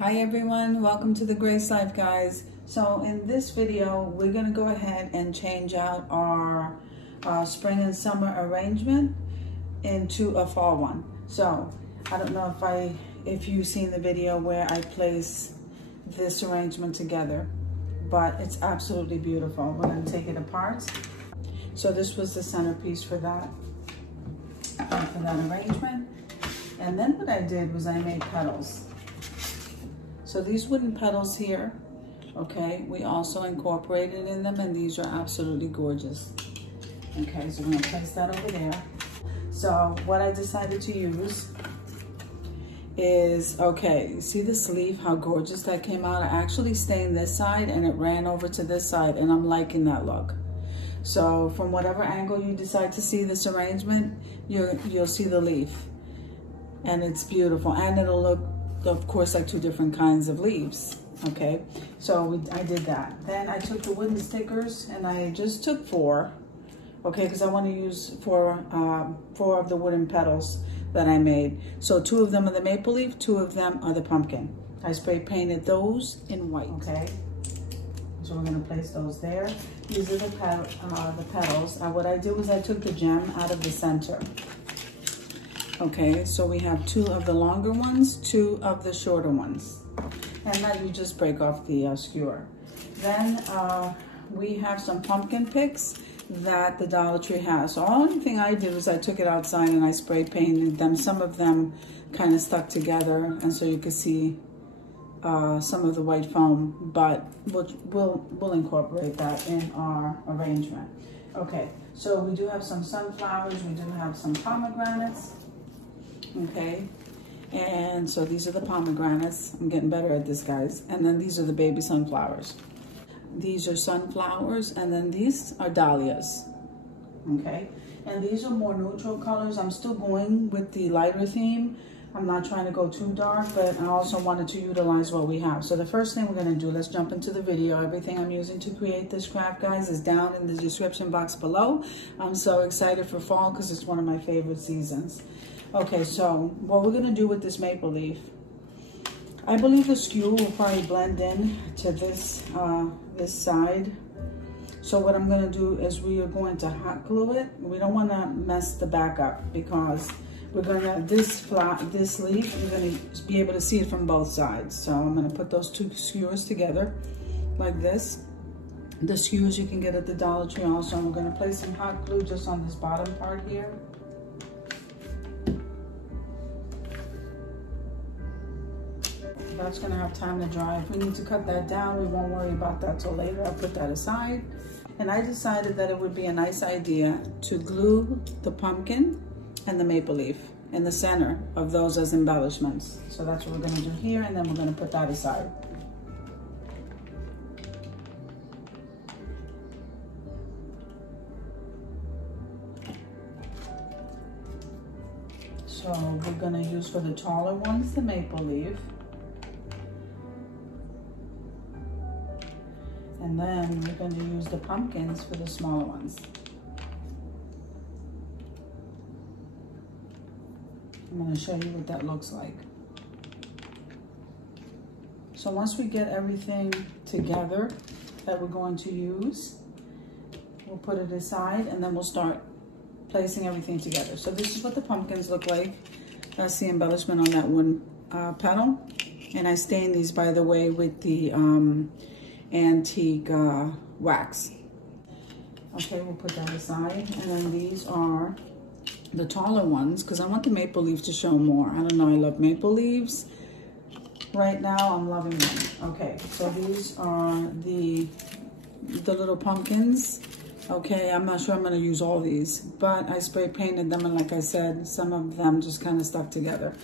Hi everyone, welcome to the Grace Life, guys. So in this video we're going to go ahead and change out our spring and summer arrangement into a fall one. So I don't know if you've seen the video where I place this arrangement together, but it's absolutely beautiful. We're going to take it apart. So this was the centerpiece for that arrangement. And then what I did was I made petals. So these wooden petals here, okay, we also incorporated in them, and these are absolutely gorgeous. Okay, so we're gonna place that over there. So what I decided to use is, okay, you see this leaf, how gorgeous that came out? I actually stained this side and it ran over to this side, and I'm liking that look. So from whatever angle you decide to see this arrangement, you'll see the leaf, and it's beautiful, and it'll look, of course, like two different kinds of leaves. Okay, so I did that. Then I took the wooden stickers and I just took 4, okay, because I want to use 4 of the wooden petals that I made. So 2 of them are the maple leaf, 2 of them are the pumpkin. I spray painted those in white. Okay, so we're going to place those there. These are the petals. What I did was I took the gem out of the center. Okay, so we have 2 of the longer ones, 2 of the shorter ones. And then you just break off the skewer. Then we have some pumpkin picks that the Dollar Tree has. So the only thing I did was I took it outside and I spray painted them. Some of them kind of stuck together, and so you can see some of the white foam, but we'll incorporate that in our arrangement. Okay, so we do have some sunflowers, we do have some pomegranates. Okay, and so these are the pomegranates. I'm getting better at this, guys. And then these are the baby sunflowers. These are sunflowers, and then these are dahlias. Okay, and these are more neutral colors. I'm still going with the lighter theme. I'm not trying to go too dark, but I also wanted to utilize what we have. So the first thing we're going to do, let's jump into the video. Everything I'm using to create this craft, guys, is down in the description box below. I'm so excited for fall because it's one of my favorite seasons. Okay, so what we're going to do with this maple leaf, I believe the skewer will probably blend in to this this side. So what I'm going to do is we are going to hot glue it. We don't want to mess the back up because we're going to, this leaf, you're going to be able to see it from both sides. So I'm going to put those 2 skewers together like this. The skewers you can get at the Dollar Tree also. And we're going to place some hot glue just on this bottom part here. That's going to have time to dry. If we need to cut that down, we won't worry about that till later. I'll put that aside. And I decided that it would be a nice idea to glue the pumpkin and the maple leaf in the center of those as embellishments. So that's what we're going to do here, and then we're going to put that aside. So we're going to use for the taller ones the maple leaf. And then we're going to use the pumpkins for the smaller ones. I'm going to show you what that looks like. So once we get everything together that we're going to use, we'll put it aside and then we'll start placing everything together. So this is what the pumpkins look like. That's the embellishment on that one petal. And I stained these, by the way, with the antique wax. Okay, we'll put that aside. And then these are the taller ones because I want the maple leaf to show more. I don't know, I love maple leaves. Right now, I'm loving them. Okay, so these are the little pumpkins. Okay, I'm not sure I'm going to use all these, but I spray painted them, and like I said, some of them just kind of stuck together.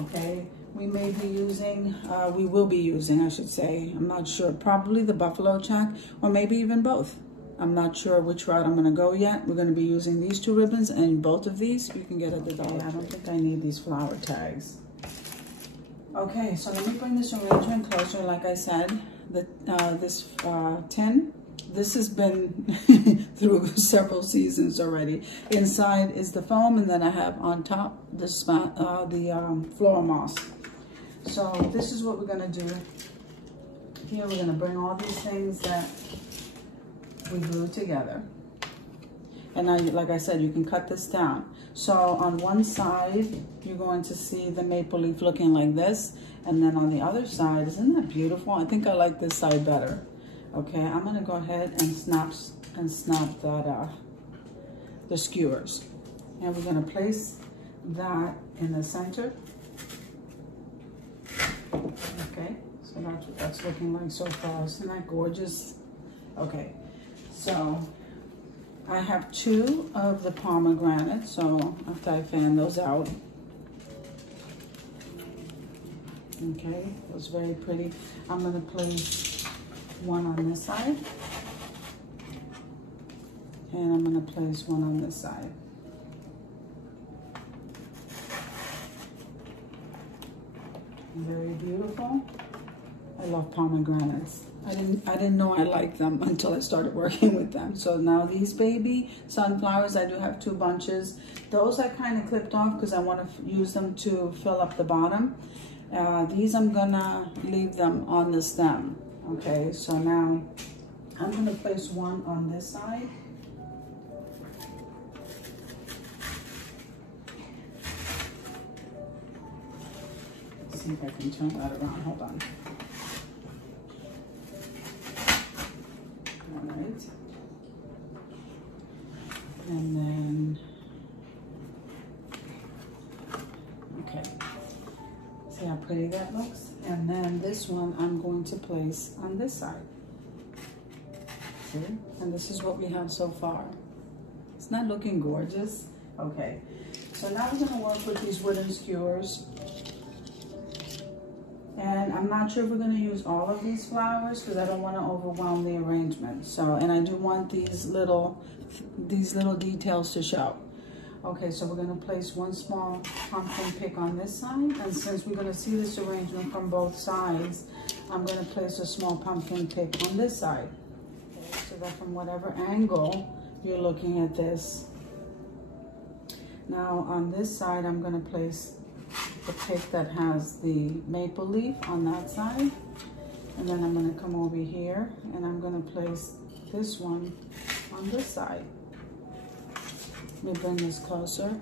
Okay, we may be using, we will be using, I should say, I'm not sure, probably the buffalo check, or maybe even both. I'm not sure which route I'm going to go yet. We're going to be using these 2 ribbons, and both of these you can get at the Dollar Tree. I don't think I need these flower tags. Okay, so let me bring this arrangement closer. Like I said, this tin, this has been through several seasons already. Inside is the foam, and then I have on top this the floral moss. So this is what we're gonna do. Here we're gonna bring all these things that we glued together. And now, like I said, you can cut this down. So on one side, you're going to see the maple leaf looking like this. And then on the other side, isn't that beautiful? I think I like this side better. Okay, I'm gonna go ahead and snap that, the skewers. And we're gonna place that in the center. Okay, so that's what that's looking like so far. Isn't that gorgeous? Okay, so I have 2 of the pomegranates, so after I fan those out. Okay, it was very pretty. I'm gonna place 1 on this side. And I'm gonna place 1 on this side. Very beautiful. I love pomegranates. I didn't know I liked them until I started working with them. So now these baby sunflowers, I do have 2 bunches. Those I kind of clipped off because I want to use them to fill up the bottom. These I'm gonna leave them on the stem. Okay, so now I'm gonna place 1 on this side. See if I can turn that around. Hold on. All right. And then, okay. See how pretty that looks? And then this one I'm going to place on this side. See? And this is what we have so far. It's not looking gorgeous? Okay. So now we're gonna work with these wooden skewers. And I'm not sure if we're gonna use all of these flowers because I don't want to overwhelm the arrangement. So, and I do want these little details to show. Okay, so we're gonna place 1 small pumpkin pick on this side. And since we're gonna see this arrangement from both sides, I'm gonna place a small pumpkin pick on this side. Okay, so that from whatever angle you're looking at this. Now on this side, I'm gonna place the pick that has the maple leaf on that side. And then I'm gonna come over here and I'm gonna place this one on this side. Let me bring this closer.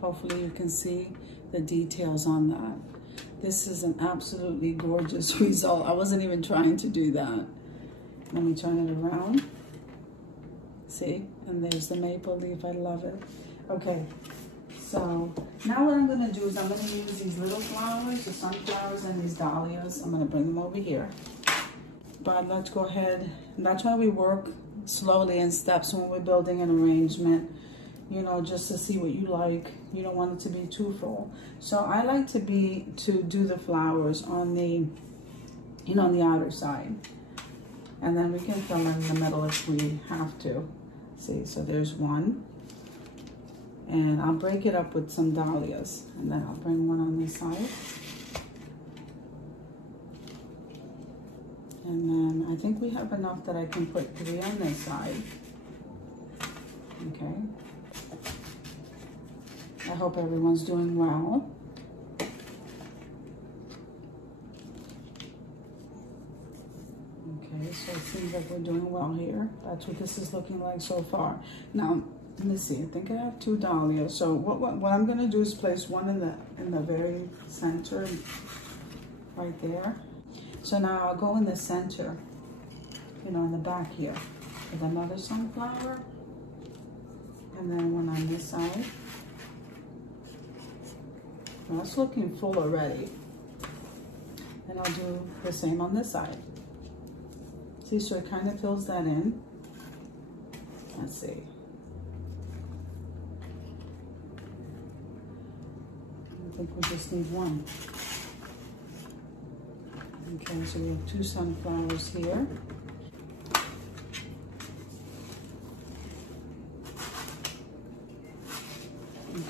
Hopefully you can see the details on that. This is an absolutely gorgeous result. I wasn't even trying to do that. Let me turn it around. See, and there's the maple leaf, I love it. Okay. So now what I'm gonna do is I'm gonna use these little flowers, the sunflowers and these dahlias. I'm gonna bring them over here. But let's go ahead, and that's why we work slowly in steps when we're building an arrangement, you know, just to see what you like. You don't want it to be too full. So I like to do the flowers on the, you know, on the outer side. And then we can fill in the middle if we have to. See, so there's 1. And I'll break it up with some dahlias. And then I'll bring 1 on this side. And then I think we have enough that I can put 3 on this side. Okay. I hope everyone's doing well. Okay, so it seems like we're doing well here. That's what this is looking like so far. Now, let me see, I think I have 2 dahlias. So what I'm gonna do is place 1 in the very center, right there. So now I'll go in the center, you know, in the back here, with another sunflower, and then 1 on this side. Well, it's looking full already. And I'll do the same on this side. See, so it kind of fills that in. Let's see. I think we just need 1. Okay, so we have 2 sunflowers here.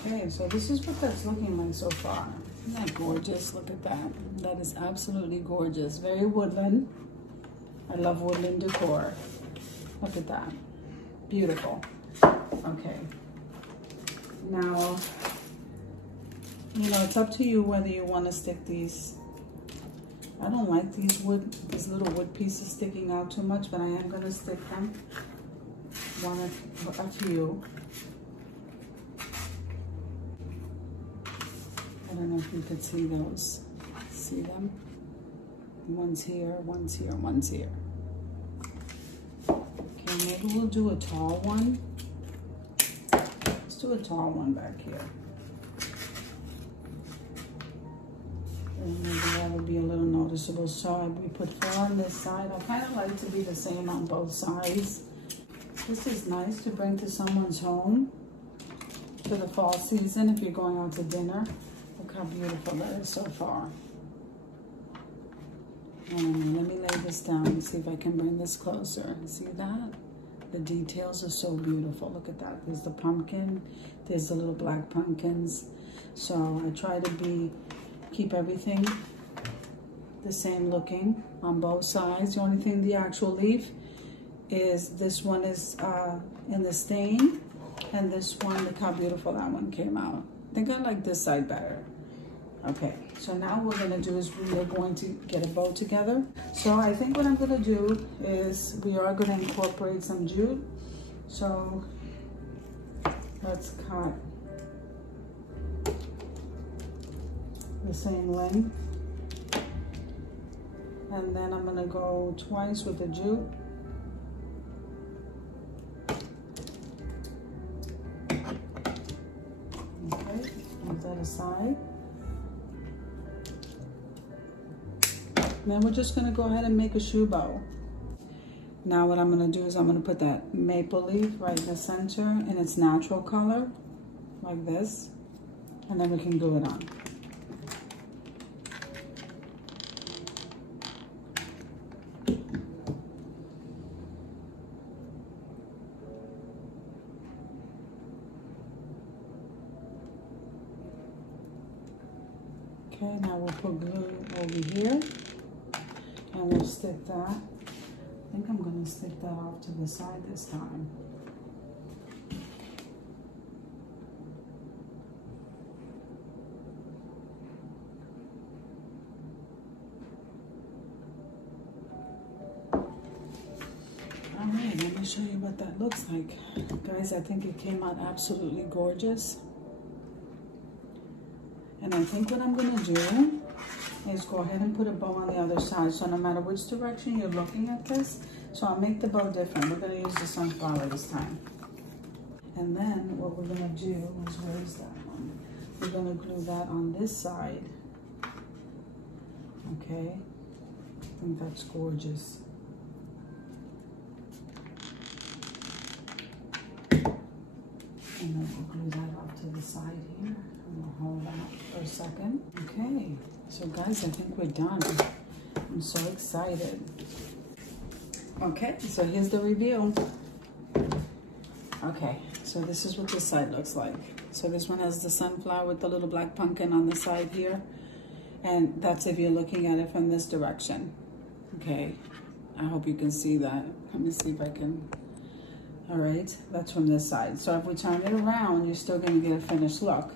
Okay, so this is what that's looking like so far. Isn't that gorgeous? Look at that. That is absolutely gorgeous. Very woodland. I love woodland decor. Look at that. Beautiful. Okay. Now, you know, it's up to you whether you want to stick these I don't like these little wood pieces sticking out too much, but I am gonna stick them, a few. I don't know if you could see those. See them? One's here, one's here, one's here. Okay, maybe we'll do a tall one. Let's do a tall one back here. And maybe that would be a little noticeable. So we put 4 on this side. I kind of like to be the same on both sides. This is nice to bring to someone's home for the fall season if you're going out to dinner. Look how beautiful that is so far. And let me lay this down and see if I can bring this closer. See that? The details are so beautiful. Look at that. There's the pumpkin. There's the little black pumpkins. So I try to keep everything the same looking on both sides. The only thing, the actual leaf, is this one is in the stain. And this one, look how beautiful that one came out. I think I like this side better. Okay, so now what we're gonna do is we are going to get a bow together. So I think what I'm gonna do is we are gonna incorporate some jute. So let's cut the same length. And then I'm gonna go twice with the jute. Okay, move that aside. Then we're just gonna go ahead and make a shoe bow. Now what I'm gonna do is I'm gonna put that maple leaf right in the center in its natural color, like this, and then we can glue it on. Okay, now we'll put glue over here. And we'll stick that. I think I'm going to stick that off to the side this time. All right, let me show you what that looks like. Guys, I think it came out absolutely gorgeous. And I think what I'm going to do is go ahead and put a bow on the other side. So no matter which direction you're looking at this, so I'll make the bow different. We're gonna use the sunflower this time. And then what we're gonna do is, where is that one? We're gonna glue that on this side. Okay, I think that's gorgeous. And then we'll glue that off to the side here. I'm gonna hold that for a second. Okay, so guys, I think we're done. I'm so excited. Okay, so here's the reveal. Okay, so this is what this side looks like. So this one has the sunflower with the little black pumpkin on the side here. And that's if you're looking at it from this direction. Okay, I hope you can see that. Let me see if I can. All right, that's from this side. So if we turn it around, you're still gonna get a finished look.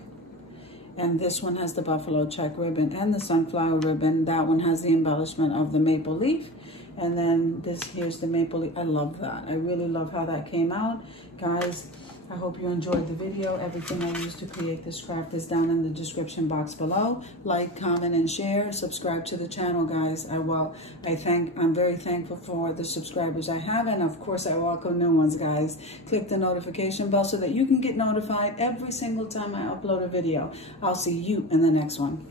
And this one has the buffalo check ribbon and the sunflower ribbon. That one has the embellishment of the maple leaf. And then this here's the maple leaf. I love that. I really love how that came out. Guys, I hope you enjoyed the video. Everything I used to create this craft is down in the description box below. Like, comment, and share. Subscribe to the channel, guys. I'm very thankful for the subscribers I have, and of course I welcome new ones, guys. Click the notification bell so that you can get notified every single time I upload a video. I'll see you in the next one.